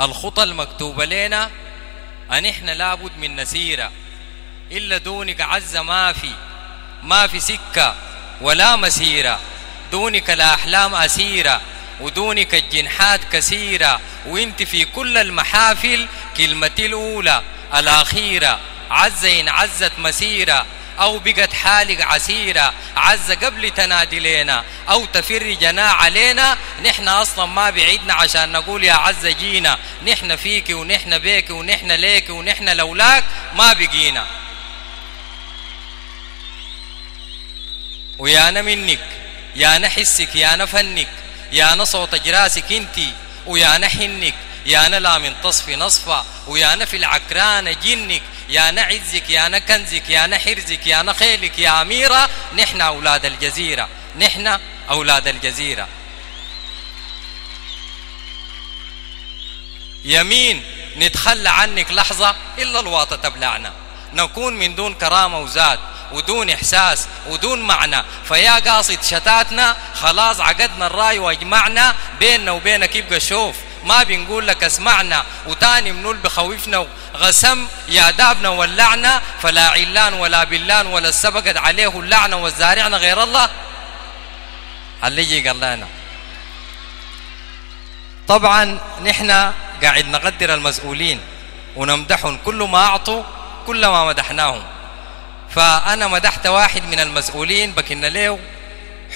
الخطى المكتوبة لنا أن إحنا لابد من نسيرة، إلا دونك عز ما في سكة ولا مسيرة، دونك الأحلام أسيرة ودونك الجنحات كثيرة، وانت في كل المحافل كلمتي الأولى الأخيرة. عز إن عزت مسيرة أو بقت حالك عسيرة، عز قبل تنادي لنا أو تفر جناح علينا، نحن أصلا ما بعيدنا عشان نقول يا عز جينا، نحن فيك ونحن بيك ونحن ليك ونحن لولاك ما بقينا. ويا أنا منك، يا أنا حسك، يا أنا فنك، يا أنا صوت جراسك انتي، ويا أنا حنك، يا أنا لا من تصفي نصفى، ويا أنا في العكرانة جنك، يا أنا عزك، يا أنا كنزك، يا أنا حرزك، يا أنا خيلك يا أميرة، نحن أولاد الجزيرة، نحن أولاد الجزيرة. يمين نتخلى عنك لحظة إلا الواطة تبلعنا، نكون من دون كرامة وزاد ودون إحساس ودون معنى، فيا قاصد شتاتنا خلاص عقدنا الراي واجمعنا، بيننا وبينك يبقى شوف، ما بنقول لك اسمعنا، وتاني منول بخوفنا غسم يا دابنا ولعنا، فلا علان ولا بلان ولا سبقت عليه اللعنة والزارعنا غير الله اللي يجي قال لنا. طبعا نحن قاعد نقدر المسؤولين ونمدحهم، كل ما أعطوا كل ما مدحناهم، فأنا مدحت واحد من المسؤولين بكن له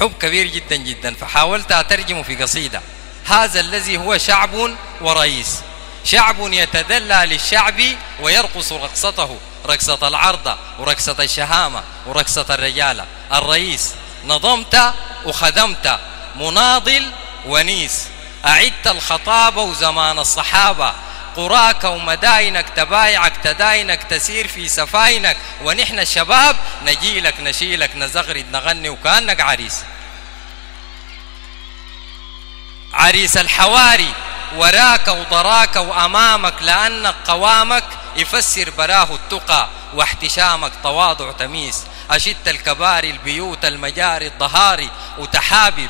حب كبير جدا جدا، فحاولت أترجمه في قصيدة. هذا الذي هو شعب ورئيس، شعب يتدلى للشعب ويرقص رقصته، رقصة العرضة ورقصة الشهامة ورقصة الرجالة. الرئيس نظمت وخدمت، مناضل ونيس، أعدت الخطابة وزمان الصحابة، قراك ومداينك تبايعك تداينك تسير في سفاينك، ونحن الشباب نجيلك نشيلك نزغرد نغني وكأنك عريس. عريس الحواري وراك وضراك وأمامك، لأنك قوامك يفسر براه التقى، واحتشامك تواضع تميس، أشدت الكباري البيوت المجاري الضهاري، وتحابب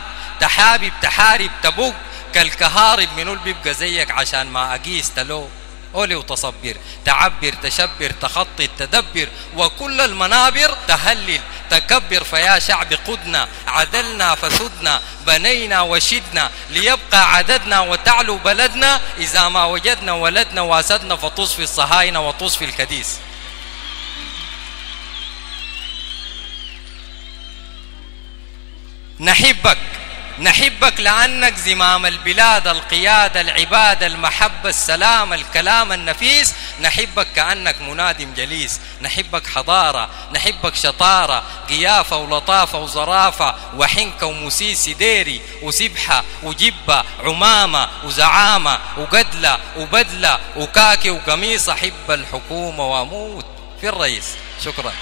تحارب تبوك كالكهارب، منو اللي بيبقى زيك عشان ما أقيس تلو أولي وتصبر، تعبر تشبر تخطط تدبر، وكل المنابر تهلل تكبر، فيا شعب قدنا عدلنا فسدنا بنينا وشدنا، ليبقى عددنا وتعلو بلدنا، إذا ما وجدنا ولدنا واسدنا، فتصفي الصهاينة وتصفي الكديس. نحبك لأنك زمام البلاد، القيادة، العبادة، المحبة، السلام، الكلام النفيس، نحبك كأنك منادم جليس، نحبك حضارة، نحبك شطارة، قيافة ولطافة وظرافة، وحنكة ومسيس ديري وسبحة وجبة عمامة وزعامة وقدلة وبدلة وكاكي وقميص، أحب الحكومة وأموت في الرئيس. شكرا.